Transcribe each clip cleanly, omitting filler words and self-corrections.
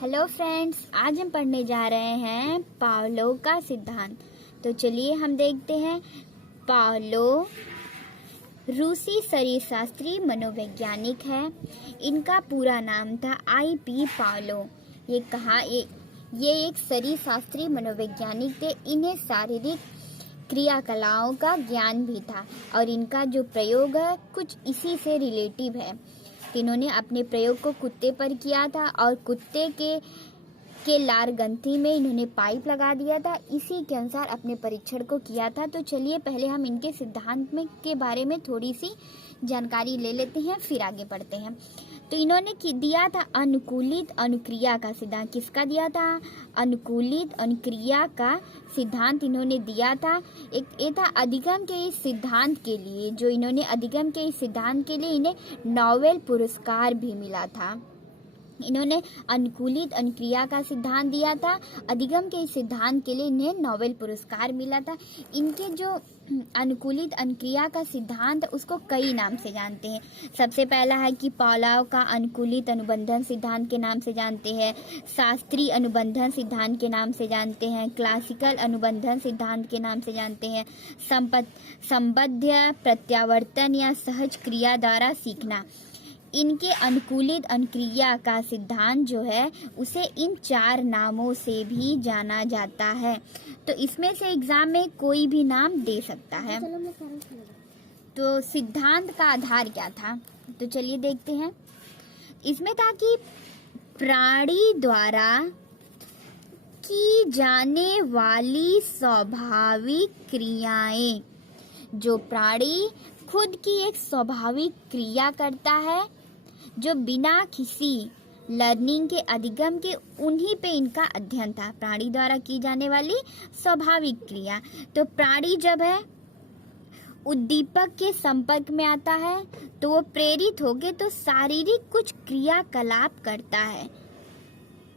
Hello friends, आज हम पढ़ने जा रहे हैं पावलोव का सिद्धांत। तो चलिए हम देखते हैं। पावलोव रूसी शरीरशास्त्री मनोवैज्ञानिक है। इनका पूरा नाम था I.P. पावलोव। ये एक शरीरशास्त्री मनोवैज्ञानिक थे। इन्हें शारीरिक क्रियाकलापों का ज्ञान भी था और इनका जो प्रयोग है कुछ इसी से रिलेटिव है। इन्होंने अपने प्रयोग को कुत्ते पर किया था और कुत्ते के लार ग्रंथि में इन्होंने पाइप लगा दिया था। इसी के अनुसार अपने परीक्षण को किया था। तो चलिए पहले हम इनके सिद्धांत के बारे में थोड़ी सी जानकारी ले लेते हैं, फिर आगे बढ़ते हैं। तो इन्होंने दिया था अनुकूलित अनुक्रिया का सिद्धांत। किसका दिया था? अनुकूलित अनुक्रिया का सिद्धांत इन्होंने दिया था। एक ये था अधिगम के इस सिद्धांत के लिए, जो इन्होंने अधिगम के इस सिद्धांत के लिए इन्हें नोबेल पुरस्कार भी मिला था। इन्होंने अनुकूलित अनुक्रिया का सिद्धांत दिया था। अधिगम के इस सिद्धांत के लिए इन्हें नोबेल पुरस्कार मिला था। इनके जो अनुकूलित अनुक्रिया का सिद्धांत उसको कई नाम से जानते हैं। सबसे पहला है कि पावलोव का अनुकूलित अनुबंधन सिद्धांत के नाम से जानते हैं, शास्त्रीय अनुबंधन सिद्धांत के नाम से जानते हैं, क्लासिकल अनुबंधन सिद्धांत के नाम से जानते हैं, संबद्ध प्रत्यावर्तन या सहज क्रिया द्वारा सीखना। इनके अनुकूलित अनुक्रिया का सिद्धांत जो है उसे इन 4 नामों से भी जाना जाता है। तो इसमें से एग्जाम में कोई भी नाम दे सकता है। तो सिद्धांत का आधार क्या था? तो चलिए देखते हैं। इसमें था कि प्राणी द्वारा की जाने वाली स्वाभाविक क्रियाएं, जो प्राणी खुद की एक स्वाभाविक क्रिया करता है, जो बिना किसी लर्निंग के अधिगम के, उन्हीं पे इनका अध्ययन था। प्राणी द्वारा की जाने वाली स्वाभाविक क्रिया। तो प्राणी जब है उद्दीपक के संपर्क में आता है तो वो प्रेरित होके तो शारीरिक कुछ क्रियाकलाप करता है।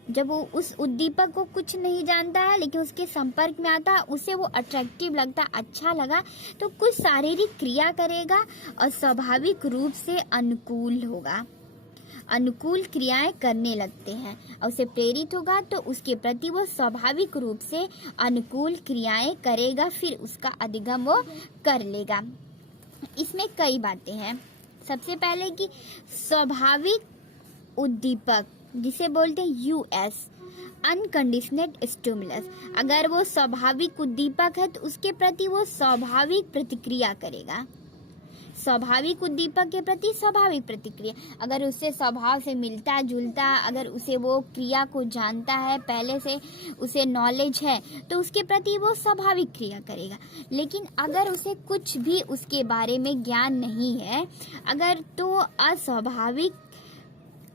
जब वो उस उद्दीपक को कुछ नहीं जानता है लेकिन उसके संपर्क में आता है, उसे वो अट्रैक्टिव लगता, अच्छा लगा, तो कुछ शारीरिक क्रिया करेगा और स्वाभाविक रूप से अनुकूल होगा, अनुकूल क्रियाएं करने लगते हैं और उसे प्रेरित होगा तो उसके प्रति वो स्वाभाविक रूप से अनुकूल क्रियाएं करेगा, फिर उसका अधिगम वो कर लेगा। इसमें कई बातें हैं। सबसे पहले कि स्वाभाविक उद्दीपक, जिसे बोलते हैं US अनकंडीशनल स्टिमुलस, अगर वो स्वाभाविक उद्दीपक है तो उसके प्रति वो स्वाभाविक प्रतिक्रिया करेगा। स्वाभाविक उद्दीपक के प्रति स्वाभाविक प्रतिक्रिया, अगर उससे स्वभाव से मिलता जुलता, अगर उसे वो क्रिया को जानता है, पहले से उसे नॉलेज है, तो उसके प्रति वो स्वाभाविक क्रिया करेगा। लेकिन अगर उसे कुछ भी उसके बारे में ज्ञान नहीं है, अगर तो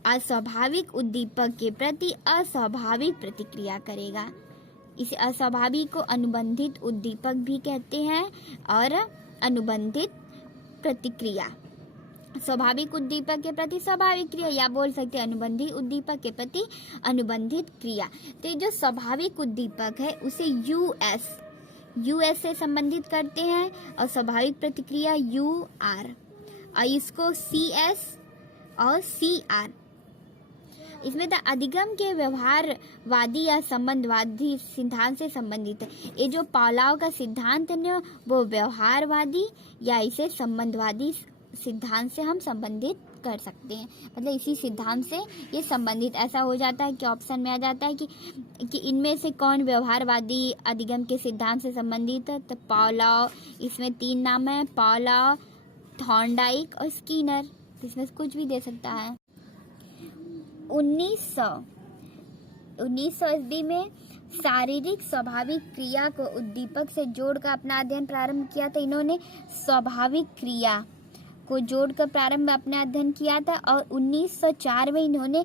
अस्वाभाविक उद्दीपक के प्रति अस्वाभाविक प्रतिक्रिया करेगा। इसे अस्वाभाविक को अनुबंधित उद्दीपक भी कहते हैं और अनुबंधित प्रतिक्रिया। स्वाभाविक उद्दीपक के प्रति स्वाभाविक क्रिया, या बोल सकते हैं अनुबंधित उद्दीपक के प्रति अनुबंधित क्रिया। तो जो स्वाभाविक उद्दीपक है उसे US से संबंधित करते हैं और स्वाभाविक प्रतिक्रिया UR, और इसको CS और CR। इसमें तो अधिगम के व्यवहारवादी या संबंधवादी सिद्धांत से संबंधित है। ये जो पावलोव का सिद्धांत है ना, वो व्यवहारवादी या इसे संबंधवादी सिद्धांत से हम संबंधित कर सकते हैं। मतलब इसी सिद्धांत से ये संबंधित, ऐसा हो जाता है कि ऑप्शन में आ जाता है कि इनमें से कौन व्यवहारवादी अधिगम के सिद्धांत से संबंधित है। तो पावलोव, इसमें 3 नाम है, पावलोव, थॉर्नडाइक और स्किनर। इसमें से कुछ भी दे सकता है। 1900 ईस्वी में शारीरिक स्वाभाविक क्रिया को उद्दीपक से जोड़कर अपना अध्ययन प्रारंभ किया था। इन्होंने स्वाभाविक क्रिया को जोड़कर प्रारंभ में अपना अध्ययन किया था और 1904 में इन्होंने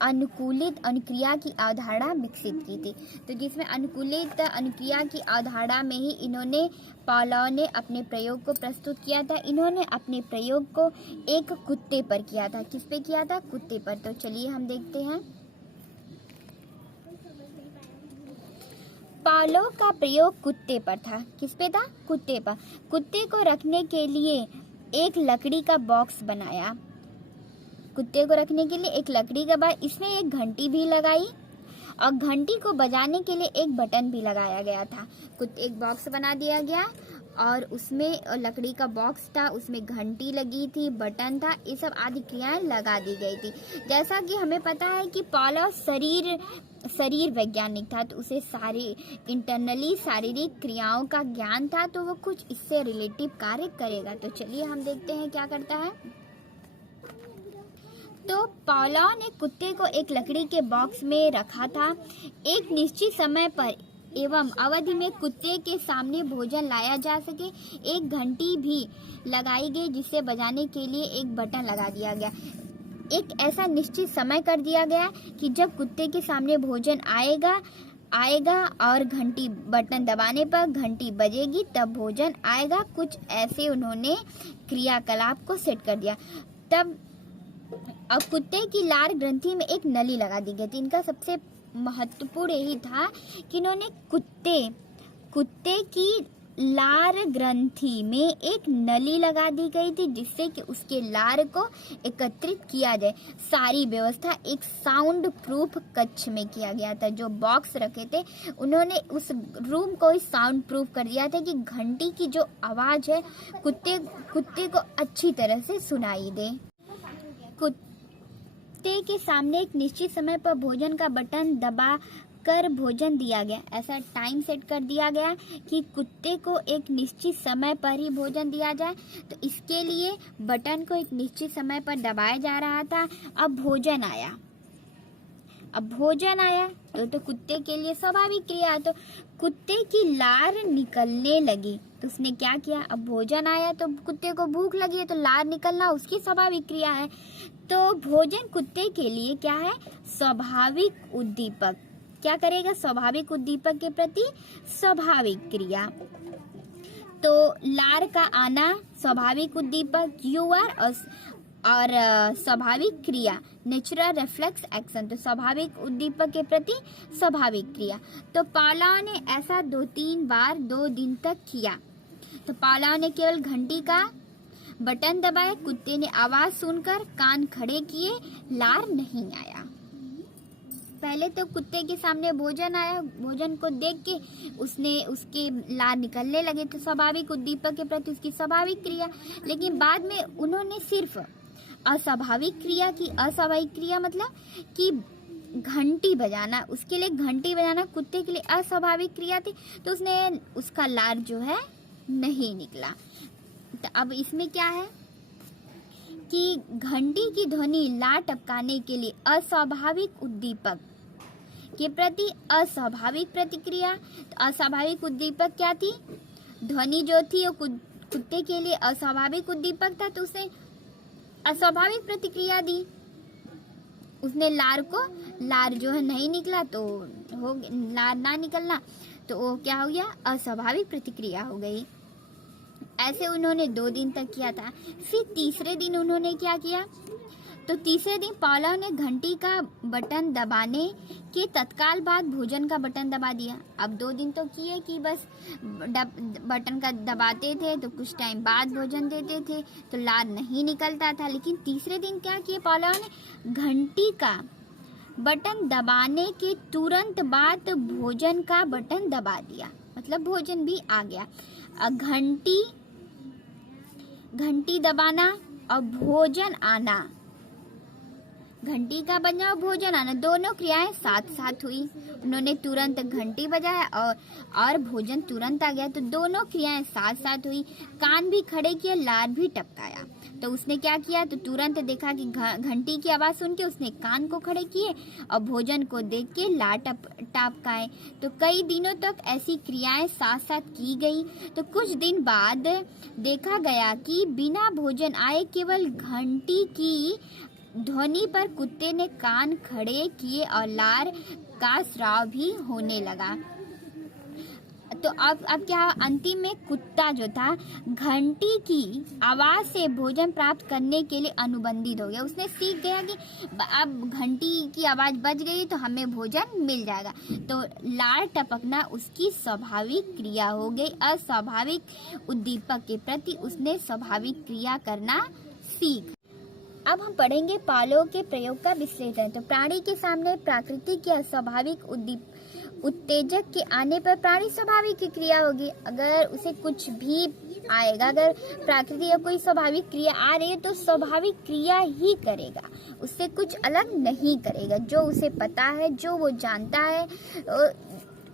अनुकूलित अनुक्रिया की अवधारणा विकसित की थी। तो जिसमें अनुकूलित अनुक्रिया की अवधारणा में ही इन्होंने पावलोव ने अपने प्रयोग को प्रस्तुत किया था। इन्होंने अपने प्रयोग को एक कुत्ते पर किया था। किस पे किया था? कुत्ते पर। तो चलिए हम देखते हैं। पावलोव का प्रयोग कुत्ते पर था। किस पे था? कुत्ते पर। कुत्ते को रखने के लिए एक लकड़ी का बॉक्स बनाया। कुत्ते को रखने के लिए एक लकड़ी के बाद इसमें एक घंटी भी लगाई और घंटी को बजाने के लिए एक बटन भी लगाया गया था। एक बॉक्स बना दिया गया और उसमें लकड़ी का बॉक्स था, उसमें घंटी लगी थी, बटन था, ये सब आदि क्रियाएं लगा दी गई थी। जैसा कि हमें पता है कि पावलोव शरीर वैज्ञानिक था, तो उसे सारी इंटरनली शारीरिक क्रियाओं का ज्ञान था, तो वो कुछ इससे रिलेटिव कार्य करेगा। तो चलिए हम देखते हैं क्या करता है। तो पावलोव ने कुत्ते को एक लकड़ी के बॉक्स में रखा था। एक निश्चित समय पर एवं अवधि में कुत्ते के सामने भोजन लाया जा सके एक घंटी भी लगाई गई, जिसे बजाने के लिए एक बटन लगा दिया गया। एक ऐसा निश्चित समय कर दिया गया कि जब कुत्ते के सामने भोजन आएगा और घंटी बटन दबाने पर घंटी बजेगी तब भोजन आएगा। कुछ ऐसे उन्होंने क्रियाकलाप को सेट कर दिया। तब अब कुत्ते की लार ग्रंथि में एक नली लगा दी गई थी। इनका सबसे महत्वपूर्ण यही था कि इन्होंने कुत्ते की लार ग्रंथि में एक नली लगा दी गई थी, जिससे कि उसके लार को एकत्रित किया जाए। सारी व्यवस्था एक साउंड प्रूफ कक्ष में किया गया था। जो बॉक्स रखे थे उन्होंने उस रूम को साउंड प्रूफ कर दिया था कि घंटी की जो आवाज है कुत्ते को अच्छी तरह से सुनाई दे। कुत्ते के सामने एक निश्चित समय पर भोजन का बटन दबा कर भोजन दिया गया। ऐसा टाइम सेट कर दिया गया कि कुत्ते को एक निश्चित समय पर ही भोजन दिया जाए। तो इसके लिए बटन को एक निश्चित समय पर दबाया जा रहा था। अब भोजन आया तो कुत्ते के लिए स्वाभाविक क्रिया। तो कुत्ते की लार निकलने लगी तो उसने क्या किया, अब भोजन आया तो कुत्ते को भूख लगी है तो लार निकलना उसकी स्वाभाविक क्रिया है। तो भोजन कुत्ते के लिए क्या है, स्वाभाविक उद्दीपक। क्या करेगा, स्वाभाविक उद्दीपक के प्रति स्वाभाविक क्रिया। तो लार का आना स्वाभाविक उद्दीपक और स्वाभाविक क्रिया नेचुरल रिफ्लेक्स एक्शन। तो स्वाभाविक उद्दीपक के प्रति स्वाभाविक क्रिया। तो पावलोव ने ऐसा 2-3 बार 2 दिन तक किया। तो पावलोव ने केवल घंटी का बटन दबाया, कुत्ते ने आवाज सुनकर कान खड़े किए, लार नहीं आया। पहले तो कुत्ते के सामने भोजन आया, भोजन को देख के उसके लार निकलने लगे, तो स्वाभाविक उद्दीपक के प्रति उसकी स्वाभाविक क्रिया। लेकिन बाद में उन्होंने सिर्फ अस्वाभाविक क्रिया की। अस्वाभाविक क्रिया मतलब कि घंटी बजाना, उसके लिए घंटी बजाना कुत्ते के लिए अस्वाभाविक क्रिया थी, तो उसका लार जो है नहीं निकला। तो अब इसमें क्या है कि घंटी की ध्वनि लार टपकाने के लिए अस्वाभाविक उद्दीपक के प्रति अस्वाभाविक प्रतिक्रिया। तो अस्वाभाविक उद्दीपक क्या थी, ध्वनि जो थी वो कुत्ते के लिए अस्वाभाविक उद्दीपक था, तो उसने अस्वाभाविक प्रतिक्रिया दी। उसने लार जो है नहीं निकला, तो लार ना निकलना तो वो क्या हो गया, अस्वाभाविक प्रतिक्रिया हो गई। ऐसे उन्होंने 2 दिन तक किया था। फिर तीसरे दिन उन्होंने क्या किया, तो तीसरे दिन पावलोव ने घंटी का बटन दबाने के तत्काल बाद भोजन का बटन दबा दिया। अब 2 दिन तो किए कि बस बटन का दबाते थे तो कुछ टाइम बाद भोजन देते थे, तो लार नहीं निकलता था। लेकिन तीसरे दिन क्या किए पावलोव ने, घंटी का बटन दबाने के तुरंत बाद भोजन का बटन दबा दिया, मतलब भोजन भी आ गया। घंटी दबाना और भोजन आना, घंटी का बजना और भोजन आना, दोनों क्रियाएं साथ साथ हुई। उन्होंने तुरंत घंटी बजाया और भोजन तुरंत आ गया, तो दोनों क्रियाएं साथ साथ हुई। कान भी खड़े किए, लार भी टपकाया। तो उसने क्या किया, तो तुरंत देखा कि घंटी की आवाज सुन के उसने कान को खड़े किए और भोजन को देख के लार टपकाए। तो कई दिनों तक ऐसी क्रियाएं साथ साथ की गई। तो कुछ दिन बाद देखा गया कि बिना भोजन आए केवल घंटी की ध्वनि पर कुत्ते ने कान खड़े किए और लार का स्राव भी होने लगा। तो अब क्या, अंतिम में कुत्ता जो था घंटी की आवाज से भोजन प्राप्त करने के लिए अनुबंधित हो गया। उसने सीख गया कि अब घंटी की आवाज बज गई तो हमें भोजन मिल जाएगा। तो लार टपकना उसकी स्वाभाविक क्रिया हो गई। अस्वाभाविक उद्दीपक के प्रति उसने स्वाभाविक क्रिया करना सीख। अब हम पढ़ेंगे पावलोव के प्रयोग का विश्लेषण। तो प्राणी के सामने प्राकृतिक या स्वाभाविक उत्तेजक के आने पर प्राणी स्वाभाविक क्रिया होगी। अगर उसे कुछ भी आएगा, अगर प्राकृतिक या कोई स्वाभाविक क्रिया आ रही है तो स्वाभाविक क्रिया ही करेगा, उससे कुछ अलग नहीं करेगा। जो उसे पता है, जो वो जानता है,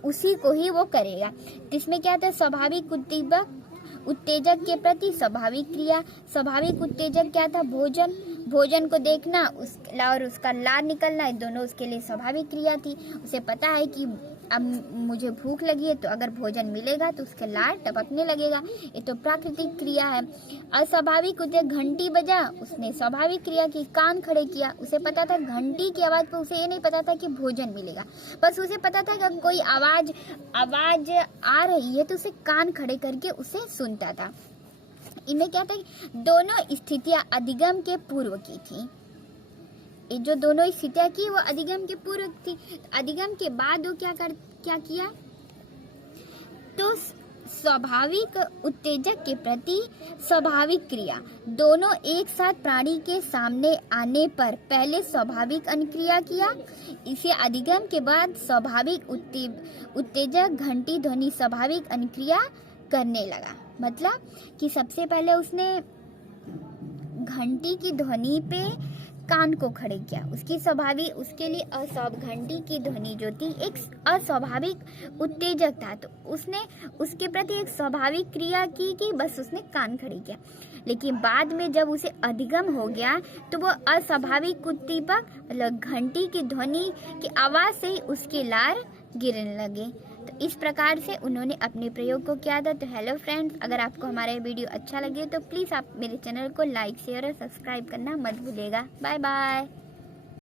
उसी को ही वो करेगा। इसमें क्या था, स्वाभाविक उत्तेजक के प्रति स्वाभाविक क्रिया। स्वाभाविक उत्तेजक क्या था, भोजन को देखना और उसका लार निकलना, दोनों उसके लिए स्वाभाविक क्रिया थी। उसे पता है कि अब मुझे भूख लगी है, तो अगर भोजन मिलेगा तो उसके लार टपकने लगेगा, ये तो प्राकृतिक क्रिया है। अस्वाभाविक उत्तेजक, घंटी बजा, उसने स्वाभाविक क्रिया की, कान खड़े किया, उसे पता था घंटी की आवाज पर, उसे ये नहीं पता था कि भोजन मिलेगा, बस उसे पता था कि कोई आवाज आ रही है तो उसे कान खड़े करके उसे सुनता था। इनमें क्या था, दोनों स्थितियां अधिगम के पूर्व की थी। ये जो दोनों स्थितियां की वो अधिगम के पूर्व थी। अधिगम के बाद वो क्या किया, तो स्वाभाविक उत्तेजक के प्रति स्वाभाविक क्रिया, दोनों एक साथ प्राणी के सामने आने पर पहले स्वाभाविक अनुक्रिया किया, इसे अधिगम के बाद स्वाभाविक उत्तेजक घंटी ध्वनि स्वाभाविक अनुक्रिया करने लगा। मतलब कि सबसे पहले उसने घंटी की ध्वनि पे कान को खड़े किया, उसके लिए घंटी की ध्वनि जो थी एक अस्वाभाविक उत्तेजक था, तो उसने उसके प्रति एक स्वाभाविक क्रिया की कि बस उसने कान खड़े किया। लेकिन बाद में जब उसे अधिगम हो गया तो वो अस्वाभाविक उद्दीपक मतलब घंटी की ध्वनि की आवाज से ही उसके लार गिरने लगे। तो इस प्रकार से उन्होंने अपने प्रयोग को किया था। तो हेलो फ्रेंड्स, अगर आपको हमारा वीडियो अच्छा लगे तो प्लीज़ आप मेरे चैनल को लाइक शेयर और सब्सक्राइब करना मत भूलिएगा। Bye bye.